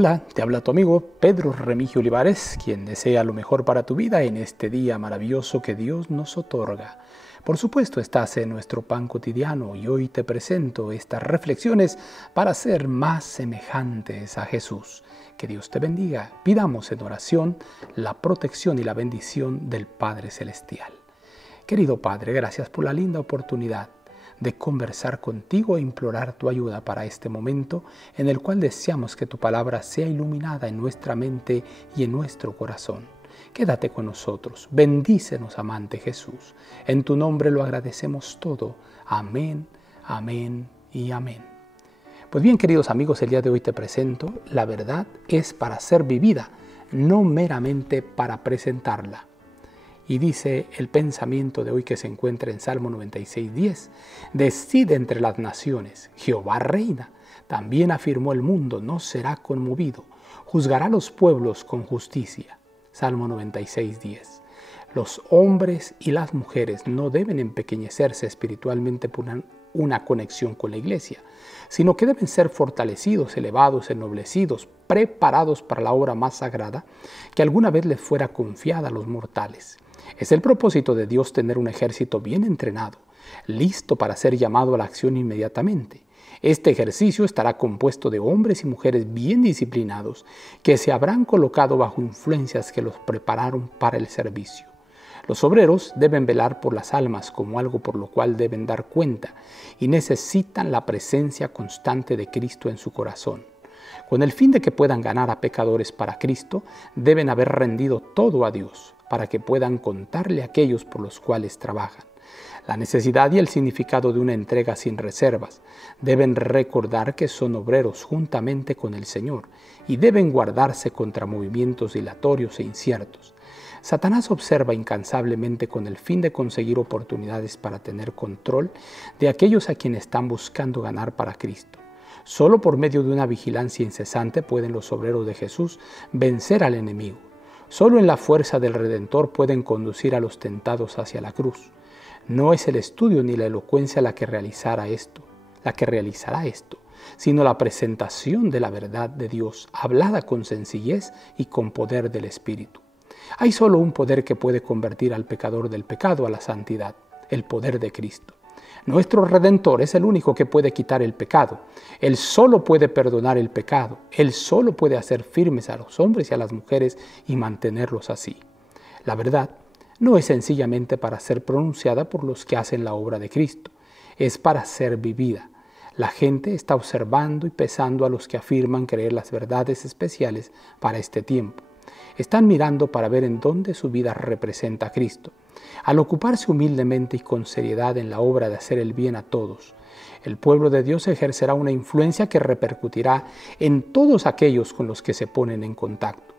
Hola, te habla tu amigo Pedro Remigio Olivares, quien desea lo mejor para tu vida en este día maravilloso que Dios nos otorga. Por supuesto, estás en nuestro pan cotidiano y hoy te presento estas reflexiones para ser más semejantes a Jesús. Que Dios te bendiga. Pidamos en oración la protección y la bendición del Padre Celestial. Querido Padre, gracias por la linda oportunidad de conversar contigo e implorar tu ayuda para este momento en el cual deseamos que tu palabra sea iluminada en nuestra mente y en nuestro corazón. Quédate con nosotros, bendícenos, amante Jesús. En tu nombre lo agradecemos todo. Amén, amén y amén. Pues bien, queridos amigos, el día de hoy te presento: la verdad es para ser vivida, no meramente para presentarla. Y dice el pensamiento de hoy que se encuentra en Salmo 96:10. Decide entre las naciones, Jehová reina. También afirmó el mundo, no será conmovido. Juzgará a los pueblos con justicia. Salmo 96:10. Los hombres y las mujeres no deben empequeñecerse espiritualmente por una conexión con la iglesia, sino que deben ser fortalecidos, elevados, ennoblecidos, preparados para la obra más sagrada que alguna vez les fuera confiada a los mortales. Es el propósito de Dios tener un ejército bien entrenado, listo para ser llamado a la acción inmediatamente. Este ejercicio estará compuesto de hombres y mujeres bien disciplinados que se habrán colocado bajo influencias que los prepararon para el servicio. Los obreros deben velar por las almas como algo por lo cual deben dar cuenta y necesitan la presencia constante de Cristo en su corazón. Con el fin de que puedan ganar a pecadores para Cristo, deben haber rendido todo a Dios, para que puedan contarle a aquellos por los cuales trabajan. La necesidad y el significado de una entrega sin reservas. Deben recordar que son obreros juntamente con el Señor y deben guardarse contra movimientos dilatorios e inciertos. Satanás observa incansablemente con el fin de conseguir oportunidades para tener control de aquellos a quienes están buscando ganar para Cristo. Solo por medio de una vigilancia incesante pueden los obreros de Jesús vencer al enemigo. Solo en la fuerza del Redentor pueden conducir a los tentados hacia la cruz. No es el estudio ni la elocuencia la que realizará esto, sino la presentación de la verdad de Dios, hablada con sencillez y con poder del Espíritu. Hay solo un poder que puede convertir al pecador del pecado a la santidad: el poder de Cristo. Nuestro Redentor es el único que puede quitar el pecado. Él solo puede perdonar el pecado. Él solo puede hacer firmes a los hombres y a las mujeres y mantenerlos así. La verdad no es sencillamente para ser pronunciada por los que hacen la obra de Cristo. Es para ser vivida. La gente está observando y pesando a los que afirman creer las verdades especiales para este tiempo. Están mirando para ver en dónde su vida representa a Cristo. Al ocuparse humildemente y con seriedad en la obra de hacer el bien a todos, el pueblo de Dios ejercerá una influencia que repercutirá en todos aquellos con los que se ponen en contacto.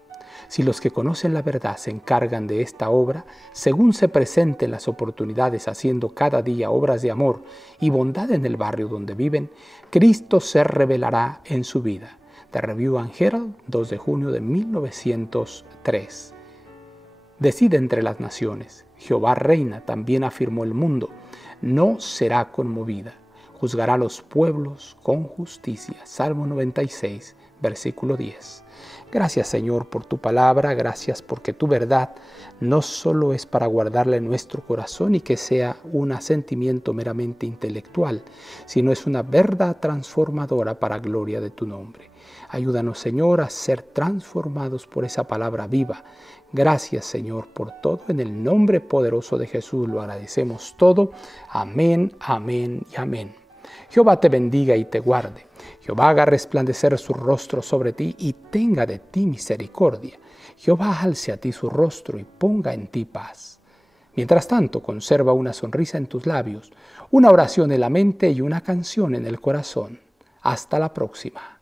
Si los que conocen la verdad se encargan de esta obra, según se presenten las oportunidades haciendo cada día obras de amor y bondad en el barrio donde viven, Cristo se revelará en su vida. The Review and Herald, 2 de junio de 1903. Decide entre las naciones, Jehová reina, también afirmó el mundo, no será conmovida. Juzgará a los pueblos con justicia. Salmo 96, versículo 10. Gracias, Señor, por tu palabra. Gracias porque tu verdad no solo es para guardarla en nuestro corazón y que sea un asentimiento meramente intelectual, sino es una verdad transformadora para gloria de tu nombre. Ayúdanos, Señor, a ser transformados por esa palabra viva. Gracias, Señor, por todo. En el nombre poderoso de Jesús lo agradecemos todo. Amén, amén y amén. Jehová te bendiga y te guarde. Jehová haga resplandecer su rostro sobre ti y tenga de ti misericordia. Jehová alce a ti su rostro y ponga en ti paz. Mientras tanto, conserva una sonrisa en tus labios, una oración en la mente y una canción en el corazón. Hasta la próxima.